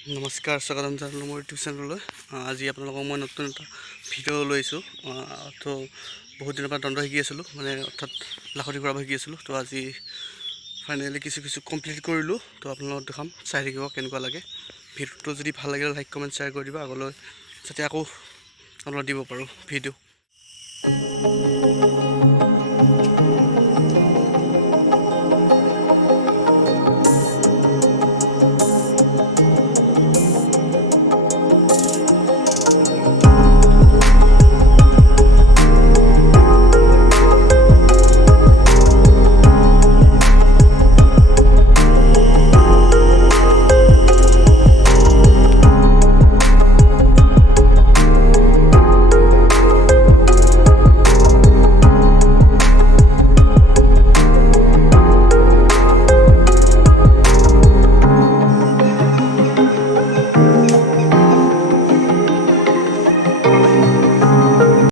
নমস্কাৰ, স্বাগতম জনালোঁ মোৰ ইউটিউব চেনেললৈ। আজি আপোনালোকক মই নতুন এটা ভিডিঅ' লৈছোঁ। তো বহুত দিনৰ পৰা দণ্ড শিকি আছিলোঁ, মানে অৰ্থাৎ লাখুটি কৰাব শিকি আছিলোঁ। তো আজি ফাইনেলি কিছু কমপ্লিট কৰিলোঁ। তো আপোনালোকক দেখাম, চাই থাকিব কেনেকুৱা লাগে। ভিডিঅ'টো যদি ভাল লাগিলে লাইক কমেণ্ট শ্বেয়াৰ কৰি দিব, আগলৈ যাতে আকৌ আপোনালোক দিব পাৰোঁ ভিডিঅ'।